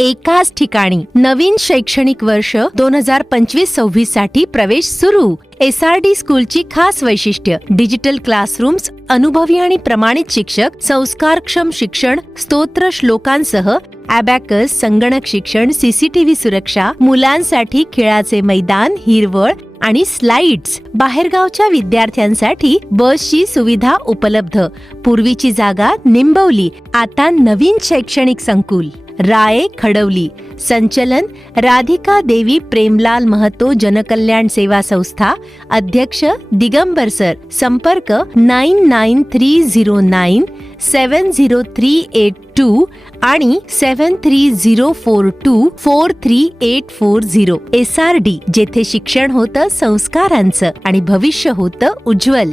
एकाच ठिकाणी नवीन शैक्षणिक वर्ष दोन हजार पंचवीस सव्वीससाठी प्रवेश सुरू. एस आर डी स्कूलची खास वैशिष्ट्य डिजिटल क्लासरूम्स अनुभवी आणि प्रमाणित शिक्षक संस्कारक्षम शिक्षण स्तोत्र श्लोकांसह अबॅकस संगणक शिक्षण सीसीटीव्ही सुरक्षा मुलांसाठी खेळाचे मैदान हिरवळ आणि स्लाइड्स बाहेरगावच्या विद्यार्थ्यांसाठी बसची सुविधा उपलब्ध. पूर्वीची जागा निंबवली आता नवीन शैक्षणिक संकुल. राये खडवली. संचलन राधिका देवी प्रेमलाल महतो जनकल्याण सेवा संस्था अध्यक्ष दिगंबर सर. संपर्क nine nine three zero nine seven zero three eight two आणि seven three zero four two four three eight four zero S R D जेथे शिक्षण होतं संस्कारांचं आणि भविष्य होतं उज्ज्वल.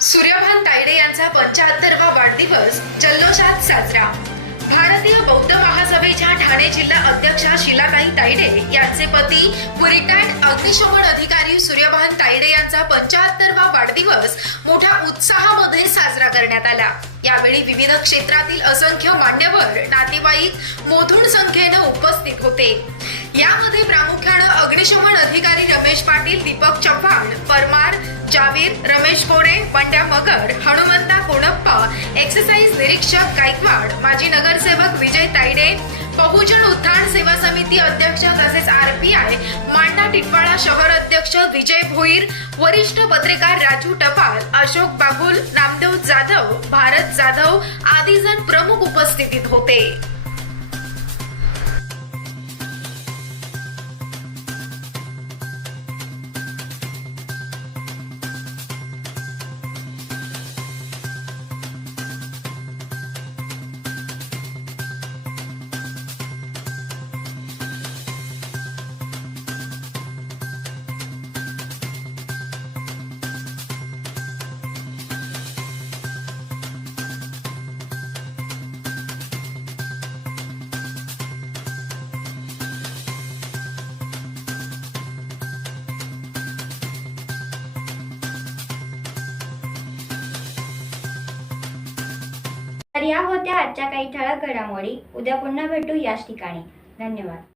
सूर्यभान तायडे यांचा पंच्याहत्तरवा वाढदिवस जल्लोषात साजरा. भारतीय बौद्ध महासभेच्या ठाणे जिल्हा अध्यक्षा शिलाताई तायडे यांचे पती व रिटायर्ड अग्निशमन अधिकारी सूर्यभान तायडे यांचा पंच्याहत्तरवा वाढदिवस मोठ्या साजरा करण्यात आला. यावेळी विविध क्षेत्रातील असंख्य मान्यवर नातेवाईक मोठून संख्येनं उपस्थित होते. यामध्ये प्रामुख्यानं अग्निशमन अधिकारी रमेश पाटील दीपक चव्हाण परमार जावीर रमेश कोडे बंड्या मगर हनुमंता कोणप्पा एक्सरसाइज निरीक्षक गायकवाड माजी नगरसेवक विजय तायडे बहुजन उत्थान सेवा समिती अध्यक्ष तसेच आरपीआय टिटवाळा शहर अध्यक्ष विजय भोईर वरिष्ठ पत्रकार राजू टपाल अशोक बागुल नामदेव जाधव भारत जाधव आदी जण प्रमुख उपस्थितीत होते. तर या होत्या आजच्या काही ठळक घडामोडी. उद्या पुन्हा भेटू याच ठिकाणी. धन्यवाद.